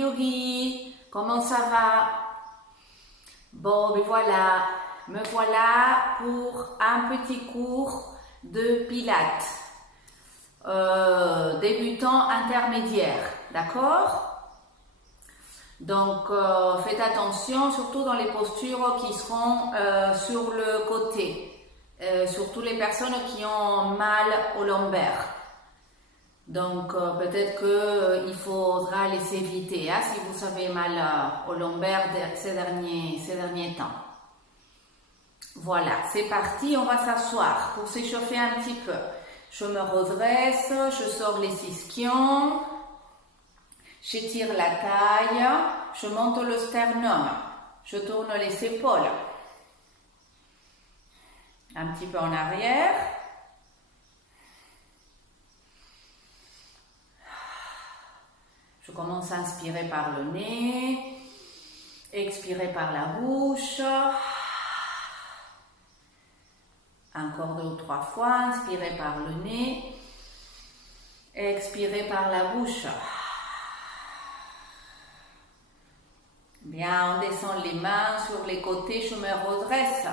Yogi, comment ça va? Bon, ben voilà, me voilà pour un petit cours de pilates, débutant intermédiaire, d'accord? Donc, faites attention, surtout dans les postures qui seront sur le côté, surtout les personnes qui ont mal au lombaire. Donc, peut-être qu'il faudra les éviter hein, si vous avez mal au lombaire ces derniers temps. Voilà, c'est parti, on va s'asseoir pour s'échauffer un petit peu. Je me redresse, je sors les ischions, j'étire la taille, je monte le sternum, je tourne les épaules. Un petit peu en arrière. Je commence à inspirer par le nez, expirer par la bouche. Encore 2 ou 3 fois, inspirez par le nez, expirez par la bouche. Bien, on descend les mains sur les côtés, je me redresse.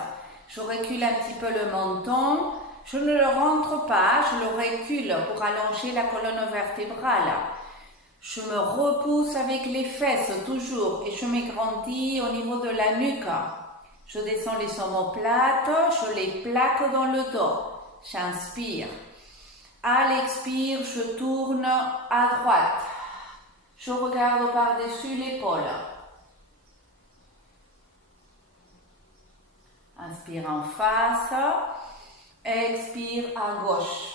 Je recule un petit peu le menton. Je ne le rentre pas, je le recule pour allonger la colonne vertébrale. Je me repousse avec les fesses toujours et je m'agrandis au niveau de la nuque. Je descends les omoplates, je les plaque dans le dos. J'inspire. À l'expire, je tourne à droite. Je regarde par-dessus l'épaule. Inspire en face. Expire à gauche.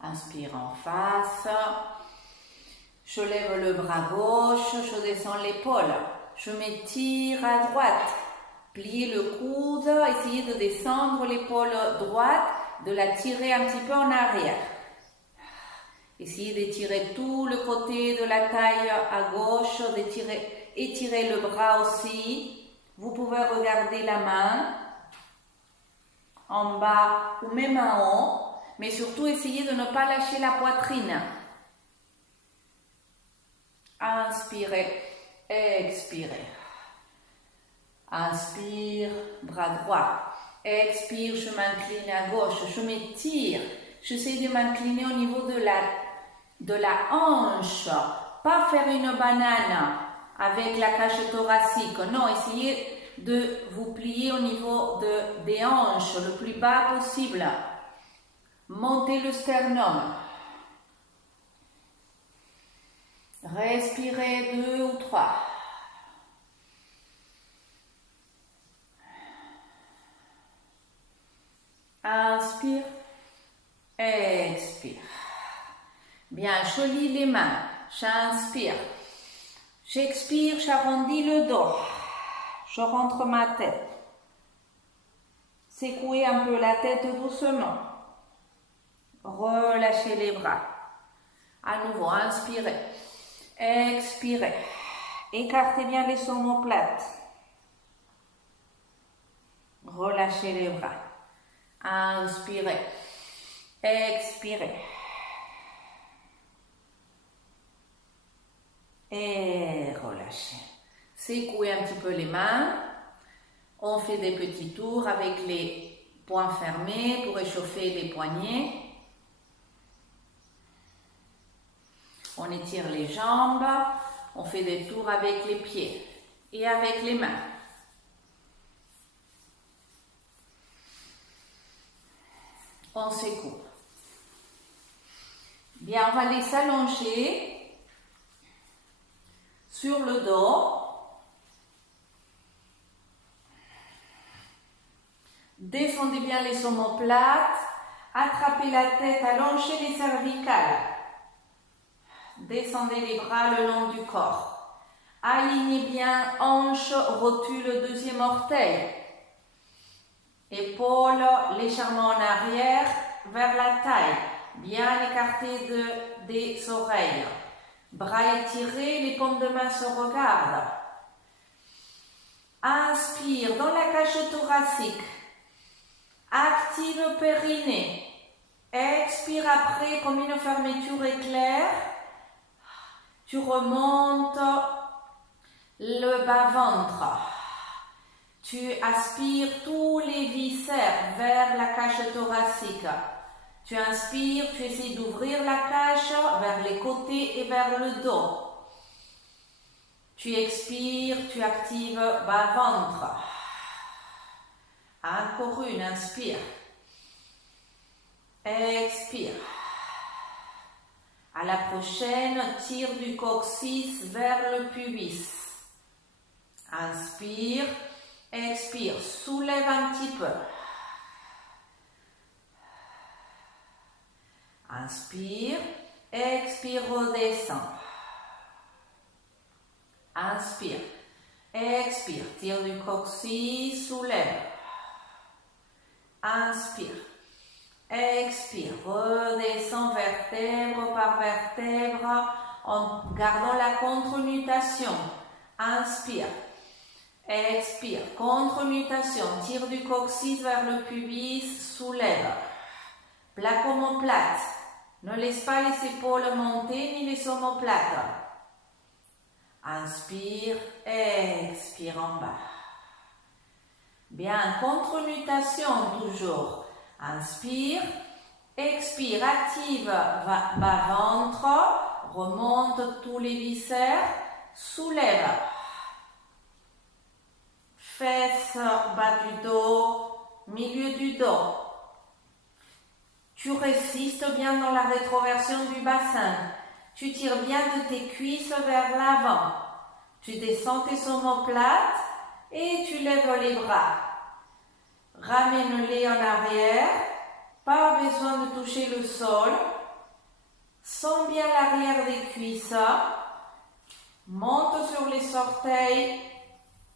Inspire en face. Je lève le bras gauche, je descends l'épaule. Je m'étire à droite. Pliez le coude, essayez de descendre l'épaule droite, de la tirer un petit peu en arrière. Essayez d'étirer tout le côté de la taille à gauche, étirez le bras aussi. Vous pouvez regarder la main en bas ou même en haut. Mais surtout, essayez de ne pas lâcher la poitrine. Inspirez, expirez. Inspire, bras droit. Expire, je m'incline à gauche. Je m'étire. J'essaie de m'incliner au niveau de la hanche. Pas faire une banane avec la cage thoracique. Non, essayez de vous plier au niveau des hanches le plus bas possible. Montez le sternum. Respirez 2 ou 3. Inspire. Expire. Bien, je lis les mains. J'inspire. J'expire, j'arrondis le dos. Je rentre ma tête. Secouez un peu la tête doucement. Relâchez les bras. À nouveau, inspirez. Expirez. Écartez bien les omoplates. Relâchez les bras. Inspirez. Expirez. Et relâchez. Secouez un petit peu les mains. On fait des petits tours avec les poings fermés pour échauffer les poignets. On étire les jambes, on fait des tours avec les pieds et avec les mains. On secoue. Bien, on va les s'allonger sur le dos. Descendez bien les omoplates, attrapez la tête, allongez les cervicales. Descendez les bras le long du corps. Alignez bien hanche, rotule, deuxième orteil. Épaules légèrement en arrière vers la taille. Bien écartées des oreilles. Bras étirés, les paumes de main se regardent. Inspire dans la cage thoracique. Active le périnée. après, comme une fermeture éclair, tu remontes le bas-ventre. Tu aspires tous les viscères vers la cage thoracique. Tu inspires, tu essaies d'ouvrir la cage vers les côtés et vers le dos. Tu expires, tu actives bas-ventre. Encore une, inspire. Expire. À la prochaine, tire du coccyx vers le pubis. Inspire, expire, soulève un petit peu. Inspire, expire, redescend. Inspire, expire, tire du coccyx, soulève. Inspire, expire, redescend vertèbre par vertèbre en gardant la contre-nutation. Inspire, expire, contre-nutation, tire du coccyx vers le pubis, soulève. Plaque omoplate, ne laisse pas les épaules monter ni les omoplates. Inspire, expire en bas. Bien, contre-nutation toujours. Inspire, expire, active bas-ventre, remonte tous les viscères, soulève. Fesses, bas du dos, milieu du dos. Tu résistes bien dans la rétroversion du bassin. Tu tires bien de tes cuisses vers l'avant. Tu descends tes omoplates et tu lèves les bras. Ramène-les en arrière. Pas besoin de toucher le sol. Sens bien l'arrière des cuisses. Monte sur les orteils.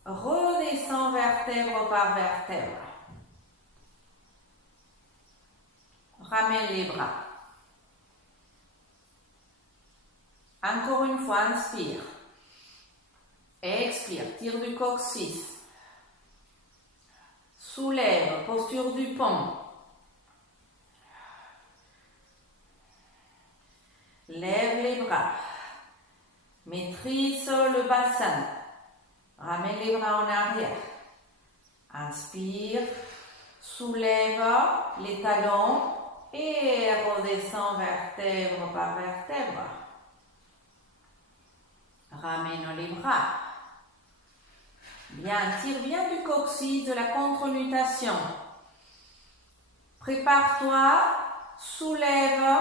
Redescends vertèbre par vertèbre. Ramène les bras. Encore une fois, inspire. Expire, tire du coccyx. Soulève, posture du pont. Lève les bras. Maîtrise le bassin. Ramène les bras en arrière. Inspire. Soulève les talons et redescend vertèbre par vertèbre. Ramène les bras. Bien, tire bien du coccyx, de la contre-nutation. Prépare-toi, soulève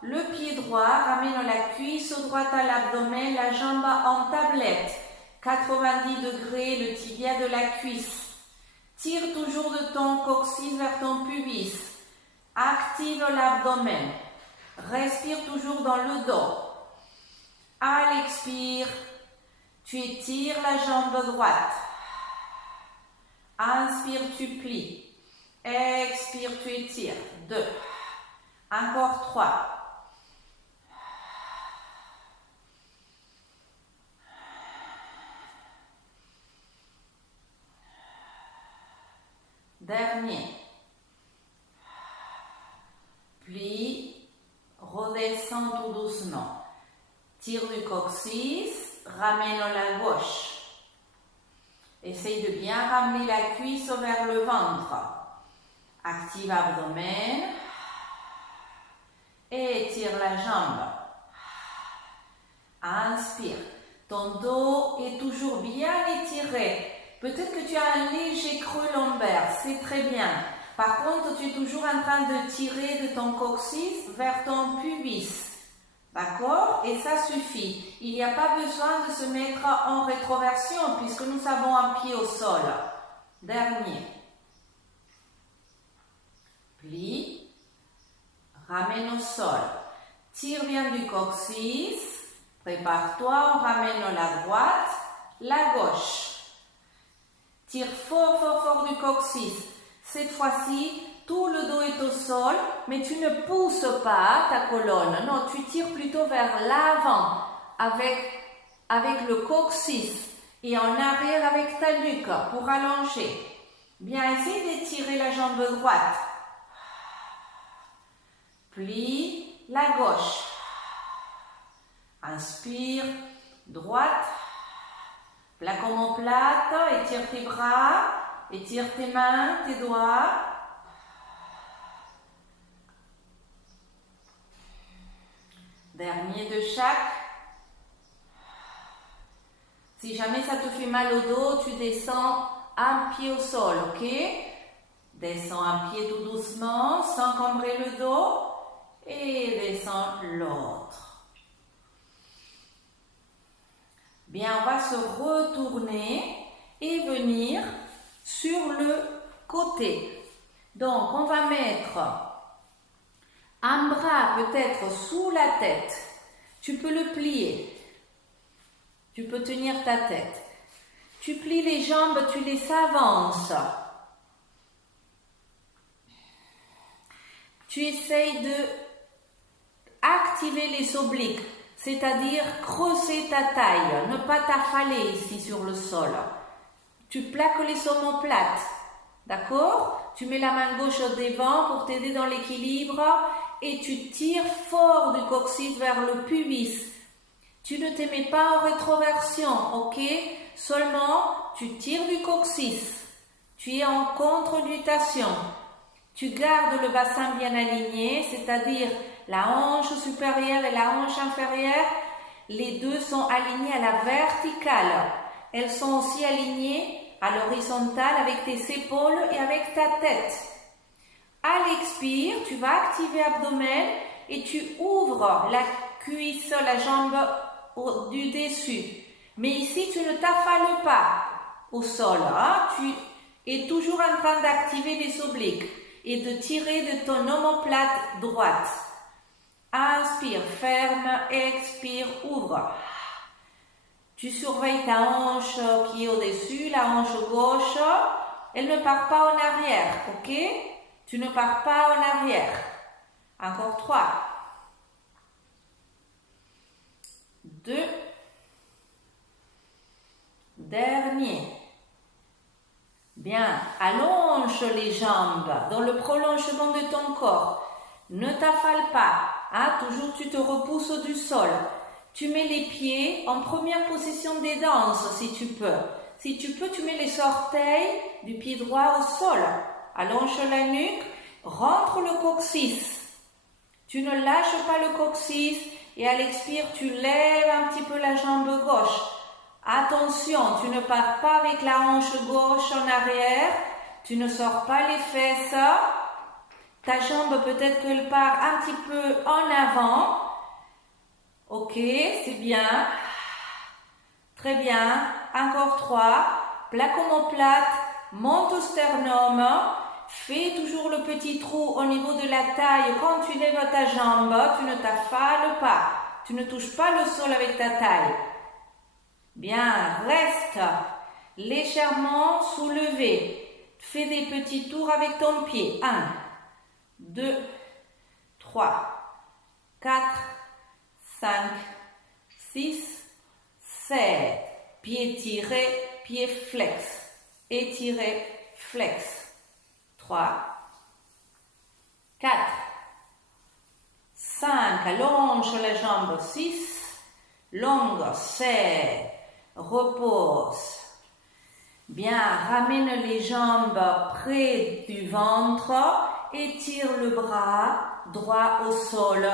le pied droit, ramène la cuisse droite à l'abdomen, la jambe en tablette. 90 degrés, le tibia de la cuisse. Tire toujours de ton coccyx vers ton pubis. Active l'abdomen. Respire toujours dans le dos. À l'expire, tu étires la jambe droite. Inspire, tu plies. Expire, tu étires. 2. Encore 3. Dernier. Plie, redescends tout doucement. Tire du coccyx, ramène la gauche. Essaye de bien ramener la cuisse vers le ventre. Active abdomen. Et étire la jambe. Inspire. Ton dos est toujours bien étiré. Peut-être que tu as un léger creux lombaire, c'est très bien. Par contre, tu es toujours en train de tirer de ton coccyx vers ton pubis. D'accord? Et ça suffit. Il n'y a pas besoin de se mettre en rétroversion puisque nous avons un pied au sol. Dernier. Plie. Ramène au sol. Tire bien du coccyx. Prépare-toi, on ramène la droite, la gauche. Tire fort, fort, fort du coccyx. Cette fois-ci, tout le dos est au sol, mais tu ne pousses pas ta colonne. Non, tu tires plutôt vers l'avant avec le coccyx et en arrière avec ta nuque pour allonger. Bien, essaye d'étirer la jambe droite. plie la gauche. Inspire, droite. Plaque omoplate, étire tes bras, étire tes mains, tes doigts. Dernier de chaque. Si jamais ça te fait mal au dos, tu descends un pied au sol, ok? Descends un pied tout doucement, sans cambrer le dos. Et descends l'autre. Bien, on va se retourner et venir sur le côté. Donc, on va mettre un bras peut-être sous la tête. Tu peux le plier. Tu peux tenir ta tête. Tu plies les jambes, tu les avances. Tu essayes de activer les obliques, c'est-à-dire creuser ta taille, ne pas t'affaler ici sur le sol. Tu plaques les omoplates, d'accord? Tu mets la main gauche devant pour t'aider dans l'équilibre et tu tires fort du coccyx vers le pubis. Tu ne te mets pas en rétroversion, ok? Seulement, tu tires du coccyx. Tu es en contre-nutation. Tu gardes le bassin bien aligné, c'est-à-dire la hanche supérieure et la hanche inférieure. Les deux sont alignés à la verticale. Elles sont aussi alignées à l'horizontale avec tes épaules et avec ta tête. À l'expire, tu vas activer l'abdomen et tu ouvres la cuisse, la jambe du dessus. Mais ici, tu ne t'affales pas au sol. Hein? Tu es toujours en train d'activer les obliques et de tirer de ton omoplate droite. Inspire, ferme, expire, ouvre. Tu surveilles ta hanche qui est au-dessus, la hanche gauche. Elle ne part pas en arrière, ok? Tu ne pars pas en arrière. Encore 3. 2. Dernier. Bien, allonge les jambes dans le prolongement de ton corps. Ne t'affale pas. Hein? Toujours tu te repousses du sol. Tu mets les pieds en première position des danses si tu peux. Si tu peux, tu mets les orteils du pied droit au sol. Allonge la nuque, rentre le coccyx. Tu ne lâches pas le coccyx et à l'expire, tu lèves un petit peu la jambe gauche. Attention, tu ne pars pas avec la hanche gauche en arrière. Tu ne sors pas les fesses. Ta jambe peut-être qu'elle part un petit peu en avant. Ok, c'est bien. Très bien. Encore 3. Plaque omoplate, monte au sternum. Fais toujours le petit trou au niveau de la taille. Quand tu lèves ta jambe, tu ne t'affales pas. Tu ne touches pas le sol avec ta taille. Bien, reste légèrement soulevé. Fais des petits tours avec ton pied. 1, 2, 3, 4, 5, 6, 7. Pied tiré, pied flex. Étiré, flex. 3, 4, 5. Allonge la jambe. 6. Longue. 7. Repose. Bien, ramène les jambes près du ventre. Étire le bras droit au sol.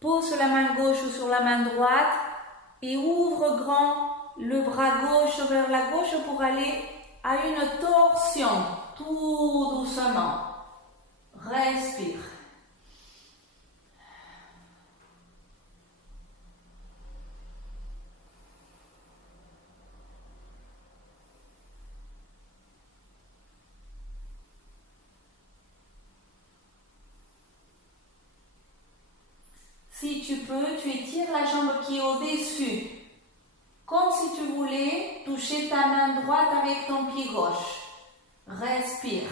Pose la main gauche sur la main droite et ouvre grand le bras gauche vers la gauche pour aller à une torsion. Tout doucement. Respire. Si tu peux, tu étires la jambe qui est au-dessus, comme si tu voulais toucher ta main droite avec ton pied gauche. Respire.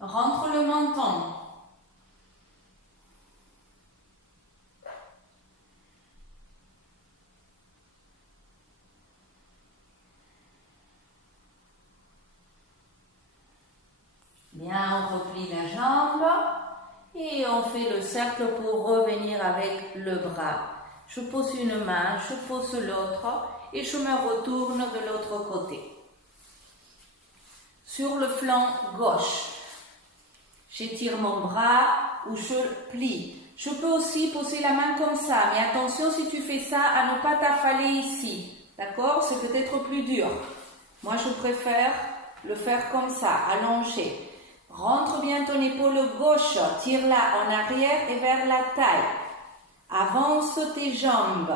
Rentre le menton. Bien, on replie la jambe et on fait le cercle pour revenir avec le bras. Je pose une main, je pose l'autre et je me retourne de l'autre côté. Sur le flanc gauche, j'étire mon bras ou je plie. Je peux aussi poser la main comme ça, mais attention si tu fais ça à ne pas t'affaler ici. D'accord? C'est peut-être plus dur. Moi, je préfère le faire comme ça, allongé. Rentre bien ton épaule gauche, tire-la en arrière et vers la taille. Avance tes jambes.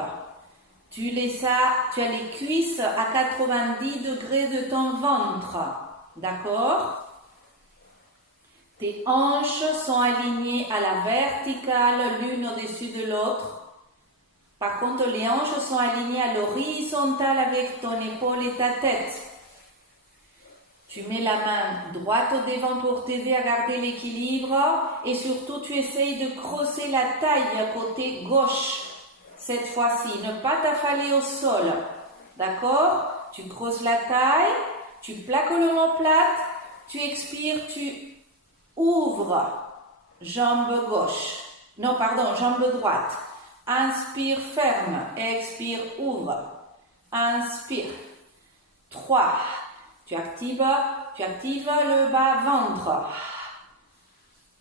Tu as les cuisses à 90 degrés de ton ventre. D'accord? Tes hanches sont alignées à la verticale l'une au-dessus de l'autre. Par contre, les hanches sont alignées à l'horizontale avec ton épaule et ta tête. Tu mets la main droite au devant pour t'aider à garder l'équilibre et surtout tu essayes de creuser la taille côté gauche. Cette fois-ci, ne pas t'affaler au sol. D'accord? Tu creuses la taille, tu plaques l'omoplate, tu expires, tu ouvres. Jambe gauche. Non, pardon, jambe droite. Inspire, ferme. Expire, ouvre. Inspire. 3. Tu actives le bas-ventre.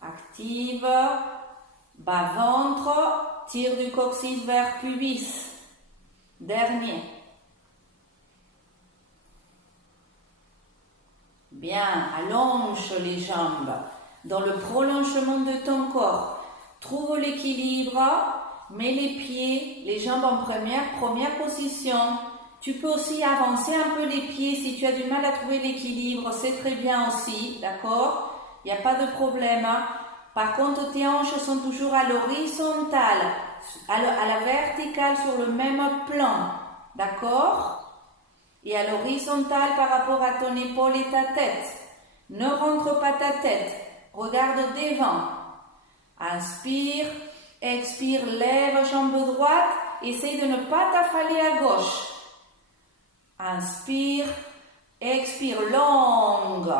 Active, bas-ventre, tire du coccyx vers pubis. Dernier. Bien, allonge les jambes dans le prolongement de ton corps. Trouve l'équilibre, mets les pieds, les jambes en première position. Tu peux aussi avancer un peu les pieds si tu as du mal à trouver l'équilibre, c'est très bien aussi, d'accord? Il n'y a pas de problème. Par contre, tes hanches sont toujours à l'horizontale, à la verticale sur le même plan, d'accord? Et à l'horizontale par rapport à ton épaule et ta tête. Ne rentre pas ta tête, regarde devant. Inspire, expire, lève jambe droite, essaye de ne pas t'affaler à gauche. Inspire, expire, longue.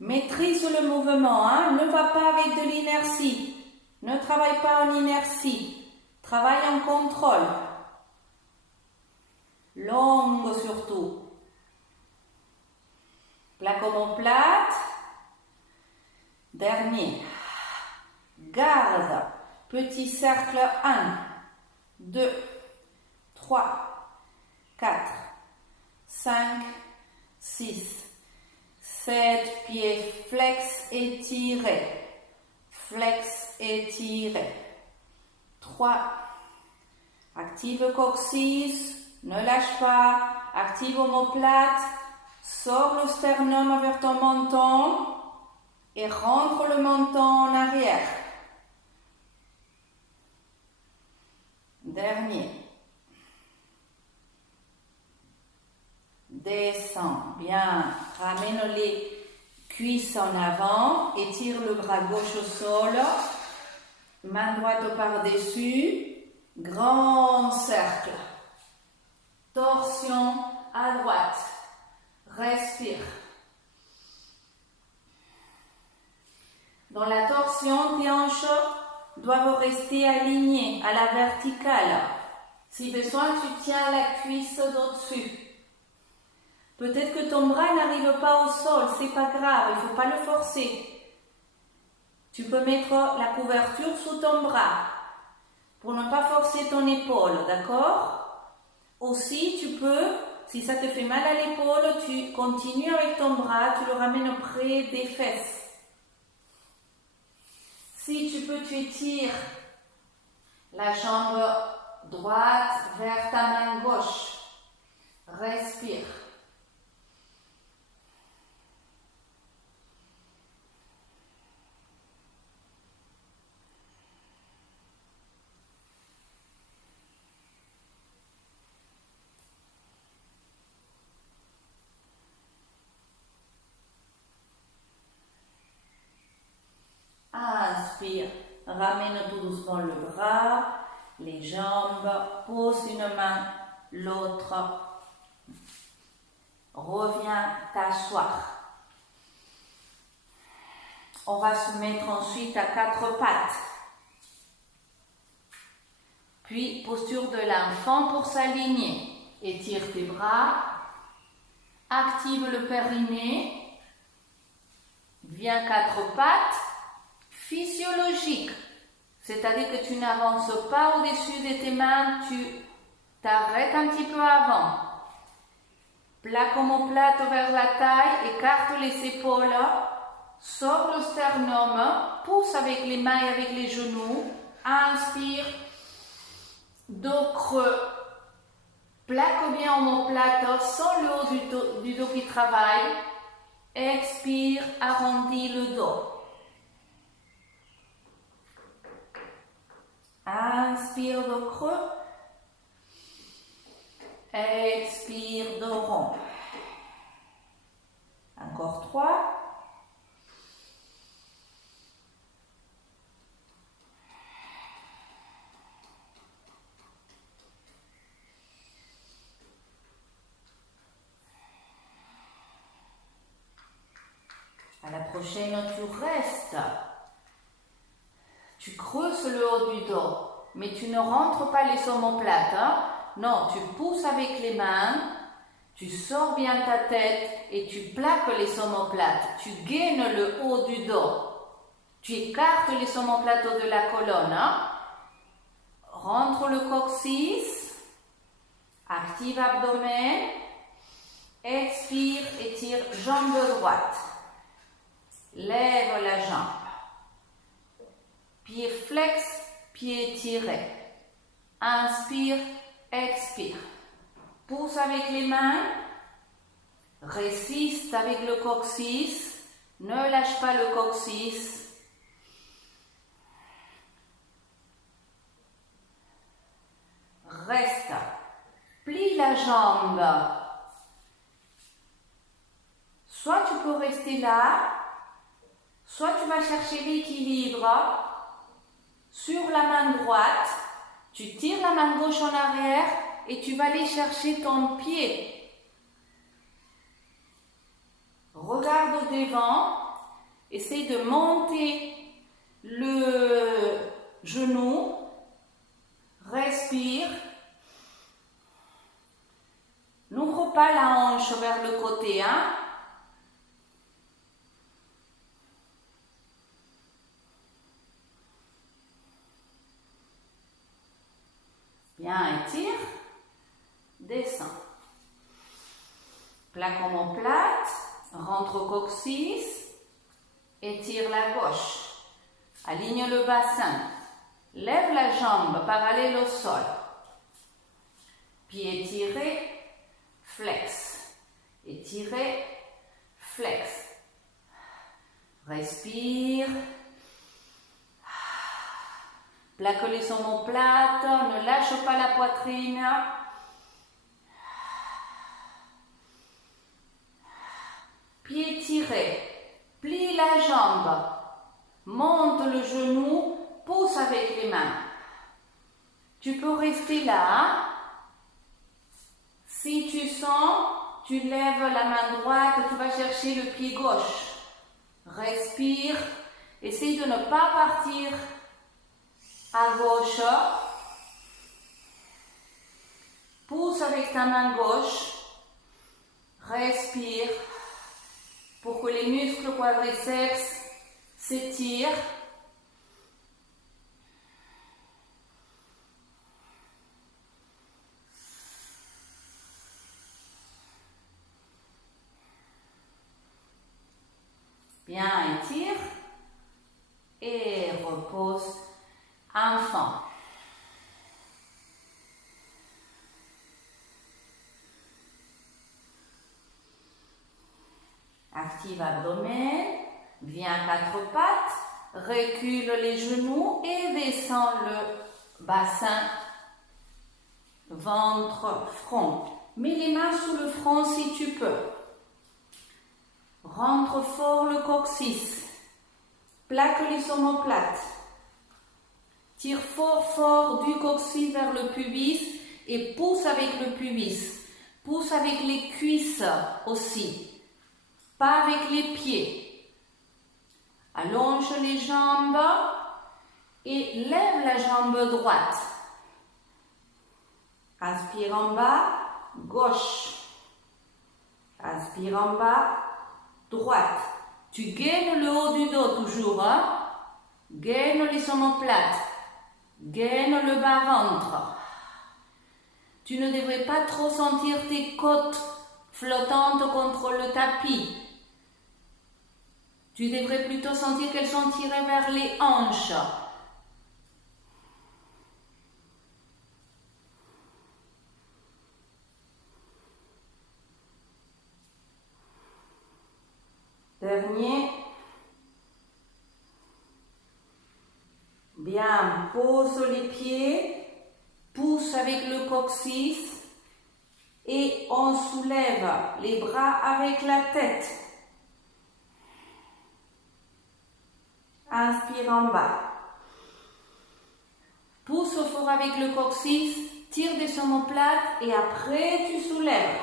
Maîtrise le mouvement, hein? Ne va pas avec de l'inertie. Ne travaille pas en inertie. Travaille en contrôle. Longue surtout. Plaque omoplate. Dernier. Garde. Petit cercle 1, 2, 3, 4, 5, 6, 7, pieds flex étiré, flex étiré. 3, active coccyx, ne lâche pas, active omoplate, sors le sternum vers ton menton et rentre le menton en arrière. Dernier. Descends. Bien. Ramène les cuisses en avant. Étire le bras gauche au sol. Main droite par-dessus. Grand cercle. Torsion à droite. Respire. Dans la torsion, tes hanches doivent rester alignées à la verticale. Si besoin, tu tiens la cuisse d'au-dessus. Peut-être que ton bras n'arrive pas au sol, c'est pas grave, il ne faut pas le forcer. Tu peux mettre la couverture sous ton bras pour ne pas forcer ton épaule, d'accord? Aussi, tu peux, si ça te fait mal à l'épaule, tu continues avec ton bras, tu le ramènes près des fesses. Si tu peux, tu étires la jambe droite vers ta main gauche. Respire. Inspire, ramène tout doucement le bras, les jambes, pose une main, l'autre. Reviens t'asseoir. On va se mettre ensuite à quatre pattes. Puis, posture de l'enfant pour s'aligner. Étire tes bras. Active le périnée. Viens quatre pattes. Physiologique. C'est-à-dire que tu n'avances pas au-dessus de tes mains, tu t'arrêtes un petit peu avant. Plaque omoplate vers la taille, écarte les épaules, sors le sternum, pousse avec les mains et avec les genoux, inspire, dos creux, plaque bien omoplate, sans le haut du dos qui travaille, expire, arrondis le dos. Inspire, dos creux. Expire, dos rond. Encore 3. À la prochaine, tu restes. Tu creuses le haut du dos, mais tu ne rentres pas les omoplates. Hein? Non, tu pousses avec les mains, tu sors bien ta tête et tu plaques les omoplates. Tu gaines le haut du dos. Tu écartes les omoplates de la colonne. Hein? Rentre le coccyx. Active abdomen. Expire, étire jambe droite. Lève la jambe. Pied flex, pied étiré. Inspire, expire. Pousse avec les mains. Résiste avec le coccyx. Ne lâche pas le coccyx. Reste. Plie la jambe. Soit tu peux rester là, soit tu vas chercher l'équilibre sur la main droite. Tu tires la main gauche en arrière et tu vas aller chercher ton pied. Regarde au devant. Essaye de monter le genou. Respire. N'ouvre pas la hanche vers le côté. Hein? Bien, étire, descends. Plaque omoplate, rentre au coccyx, étire la gauche. Aligne le bassin. Lève la jambe parallèle au sol. Pied étiré, flex. Étiré, flex. Respire. Plaque les omoplates, ne lâche pas la poitrine. Pied tiré, plie la jambe, monte le genou, pousse avec les mains. Tu peux rester là. Si tu sens, tu lèves la main droite, tu vas chercher le pied gauche. Respire, essaye de ne pas partir à gauche, pousse avec ta main gauche, respire pour que les muscles quadriceps s'étirent. Bien, étire et repose. Enfant. Active abdomen, viens quatre pattes, recule les genoux et descends le bassin, ventre, front. Mets les mains sous le front si tu peux. Rentre fort le coccyx, plaque les omoplates. Tire fort du coccyx vers le pubis et pousse avec le pubis. Pousse avec les cuisses aussi, pas avec les pieds. Allonge les jambes et lève la jambe droite. Inspire en bas, gauche. Inspire en bas, droite. Tu gaines le haut du dos toujours. Hein? Gaine les omoplates. Gaine le bas-ventre. Tu ne devrais pas trop sentir tes côtes flottantes contre le tapis. Tu devrais plutôt sentir qu'elles sont tirées vers les hanches. Dernier. Bien, pose les pieds, pousse avec le coccyx et on soulève les bras avec la tête. Inspire en bas. Pousse fort avec le coccyx, tire des omoplates et après tu soulèves.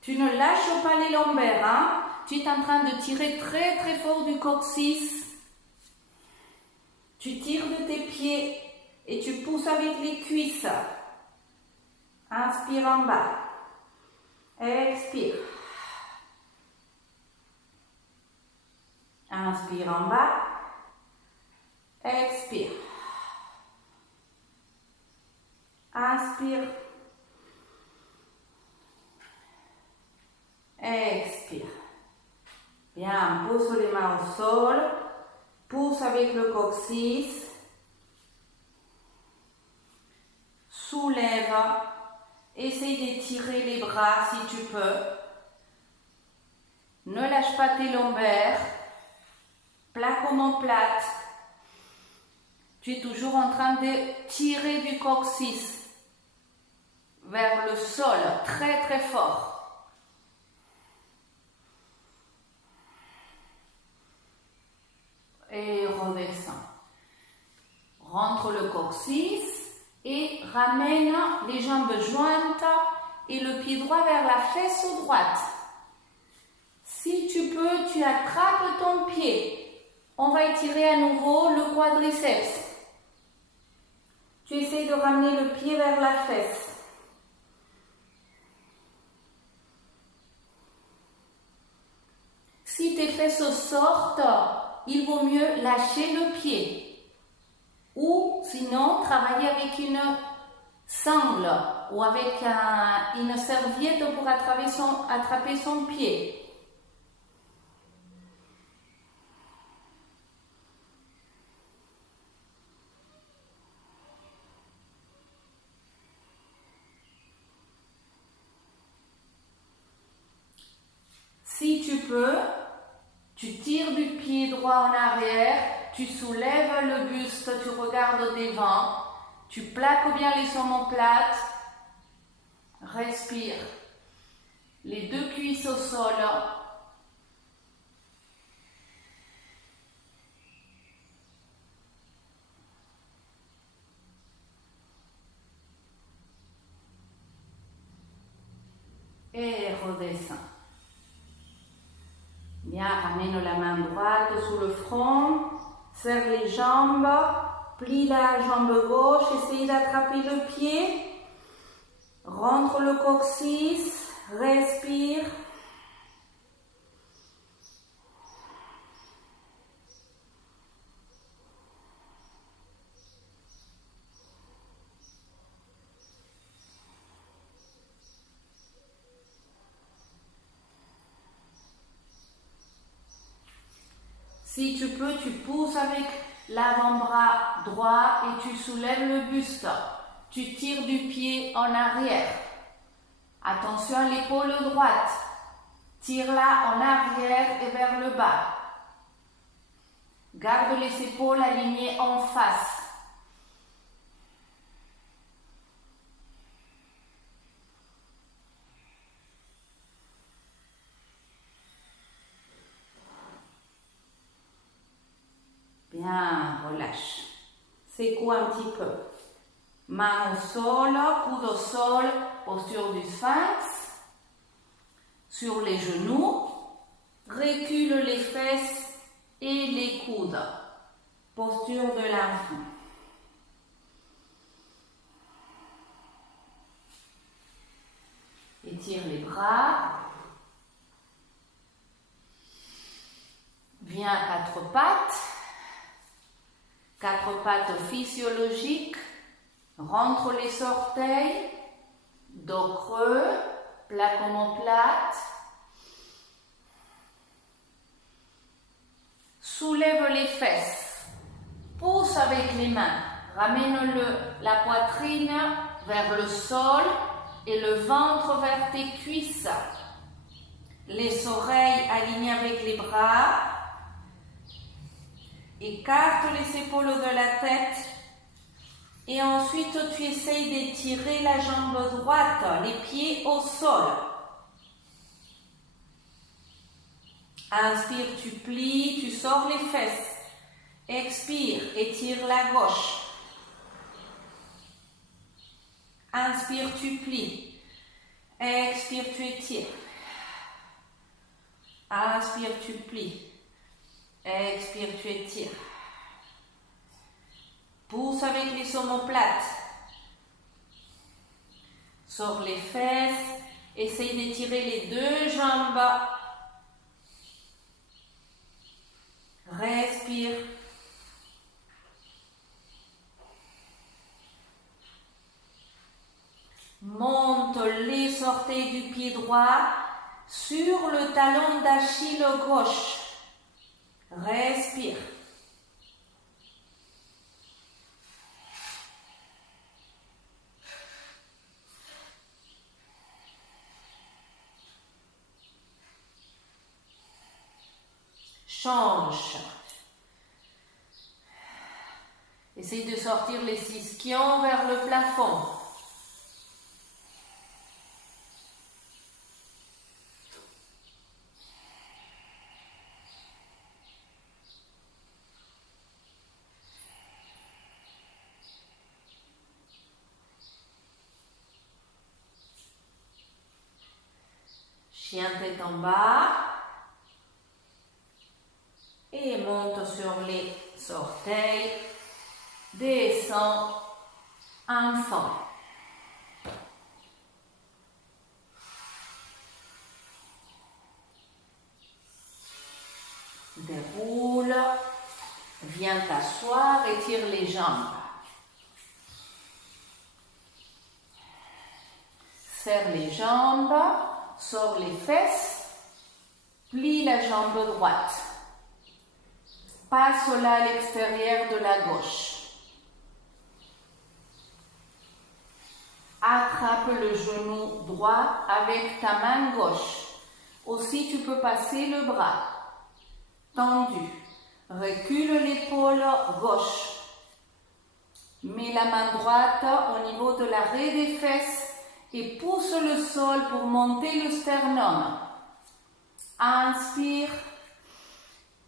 Tu ne lâches pas les lombaires, hein? Tu es en train de tirer très très fort du coccyx. Tu tires de tes pieds et tu pousses avec les cuisses. Inspire en bas. Expire. Inspire en bas. Expire. Inspire. Expire. Bien, pose les mains au sol. Pousse avec le coccyx. Soulève. Essaye d'étirer les bras si tu peux. Ne lâche pas tes lombaires. Plaque omoplate. Tu es toujours en train de tirer du coccyx vers le sol très très fort. Et redescends. Rentre le coccyx et ramène les jambes jointes et le pied droit vers la fesse droite. Si tu peux, tu attrapes ton pied. On va étirer à nouveau le quadriceps. Tu essaies de ramener le pied vers la fesse. Si tes fesses sortent, il vaut mieux lâcher le pied. Ou sinon, travailler avec une sangle ou avec une serviette pour attraper son pied. Si tu peux, tu tires du pied droit en arrière, tu soulèves le buste, tu regardes devant, tu plaques bien les omoplates, respire. Les deux cuisses au sol. Et redescends. Bien, ramène la main droite sous le front, serre les jambes, plie la jambe gauche, essaye d'attraper le pied, rentre le coccyx, respire. Si tu peux, tu pousses avec l'avant-bras droit et tu soulèves le buste. Tu tires du pied en arrière. Attention à l'épaule droite. Tire-la en arrière et vers le bas. Garde les épaules alignées en face. Bien, relâche. Secoue un petit peu. Main au sol, coude au sol, posture du sphinx. Sur les genoux, recule les fesses et les coudes. Posture de l'enfant. Étire les bras. Viens à quatre pattes. Quatre pattes physiologiques. Rentre les orteils. Dos creux. Plaque omoplate. Soulève les fesses. Pousse avec les mains. Ramène la poitrine vers le sol et le ventre vers tes cuisses. Les oreilles alignées avec les bras. Écarte les épaules de la tête. Et ensuite, tu essayes d'étirer la jambe droite, les pieds au sol. Inspire, tu plies, tu sors les fesses. Expire, étire la gauche. Inspire, tu plies. Expire, tu étires. Inspire, tu plies. Expire, tu étires. Pousse avec les omoplates. Sors les fesses. Essaye d'étirer les deux jambes. Respire. Monte les orteils du pied droit sur le talon d'Achille gauche. Respire. Change. Essaye de sortir les ischions vers le plafond. Chien tête en bas. Et monte sur les orteils. Descend. Enfant. Déroule. Viens t'asseoir, étire les jambes. Serre les jambes. Sors les fesses. Plie la jambe droite. Passe-la à l'extérieur de la gauche. Attrape le genou droit avec ta main gauche. Aussi, tu peux passer le bras tendu. Recule l'épaule gauche. Mets la main droite au niveau de l'arrêt des fesses et pousse le sol pour monter le sternum. Inspire.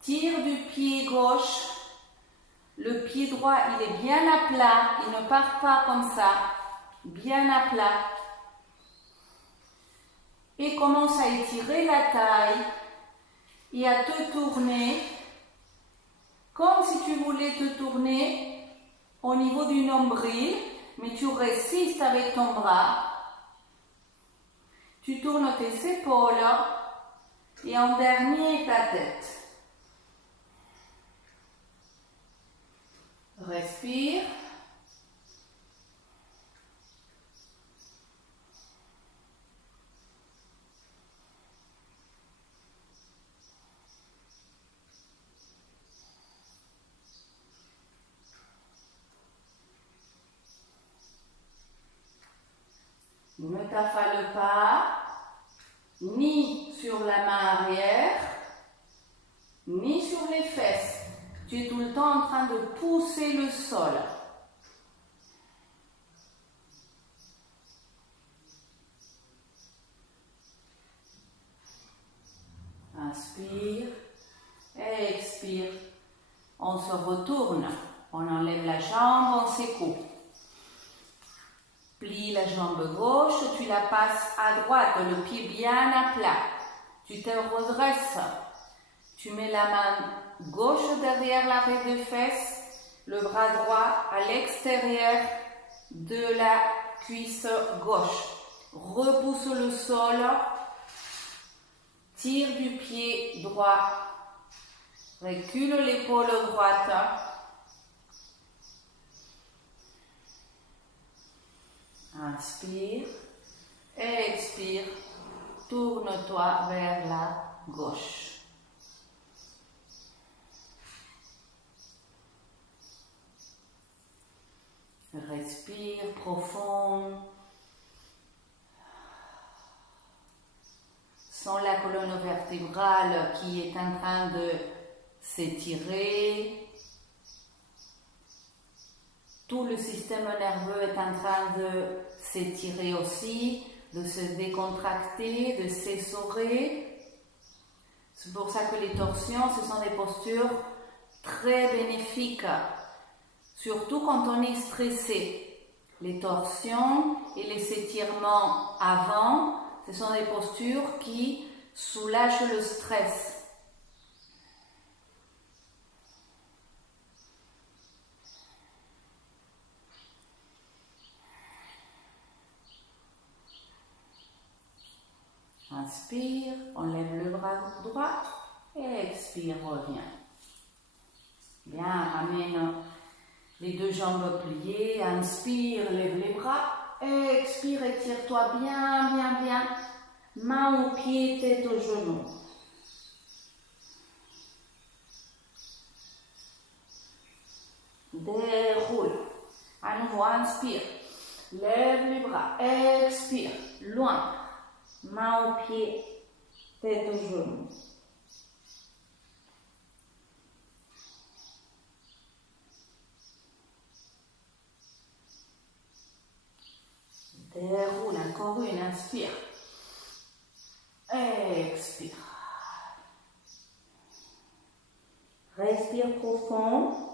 Tire du pied gauche. Le pied droit, il est bien à plat. Il ne part pas comme ça. Bien à plat. Et commence à étirer la taille et à te tourner comme si tu voulais te tourner au niveau du nombril, mais tu résistes avec ton bras. Tu tournes tes épaules et en dernier ta tête. Respire. Ne t'affale pas, ni sur la main arrière, ni sur les fesses. Tu es tout le temps en train de pousser le sol. Inspire, expire. On se retourne. On enlève la jambe, on secoue. Plie la jambe gauche, tu la passes à droite, le pied bien à plat. Tu te redresses. Tu mets la main gauche derrière l'arrêt de fesses, le bras droit à l'extérieur de la cuisse gauche. Repousse le sol, tire du pied droit, recule l'épaule droite. Inspire, expire, tourne-toi vers la gauche. Respire profond. Sens la colonne vertébrale qui est en train de s'étirer. Tout le système nerveux est en train de s'étirer aussi, de se décontracter, de s'essorer. C'est pour ça que les torsions, ce sont des postures très bénéfiques, surtout quand on est stressé. Les torsions et les étirements avant, ce sont des postures qui soulagent le stress. Inspire, on lève le bras droit et expire, reviens. Bien, amène les deux jambes pliées, inspire, lève les bras, expire, étire-toi bien, bien, bien. Main aux pieds, tête aux genoux. Déroule. À nouveau, inspire, lève les bras, expire, loin. Main aux pieds, tête aux genoux. Déroule, encore une, inspire. Expire. Respire profond.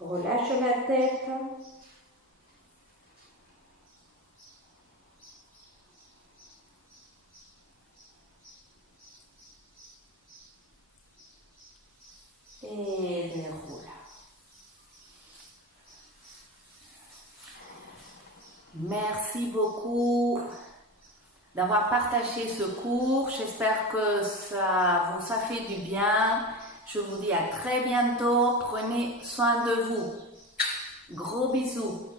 Relâche la tête. Et déroule. Merci beaucoup d'avoir partagé ce cours. J'espère que ça vous a fait du bien. Je vous dis à très bientôt. Prenez soin de vous. Gros bisous.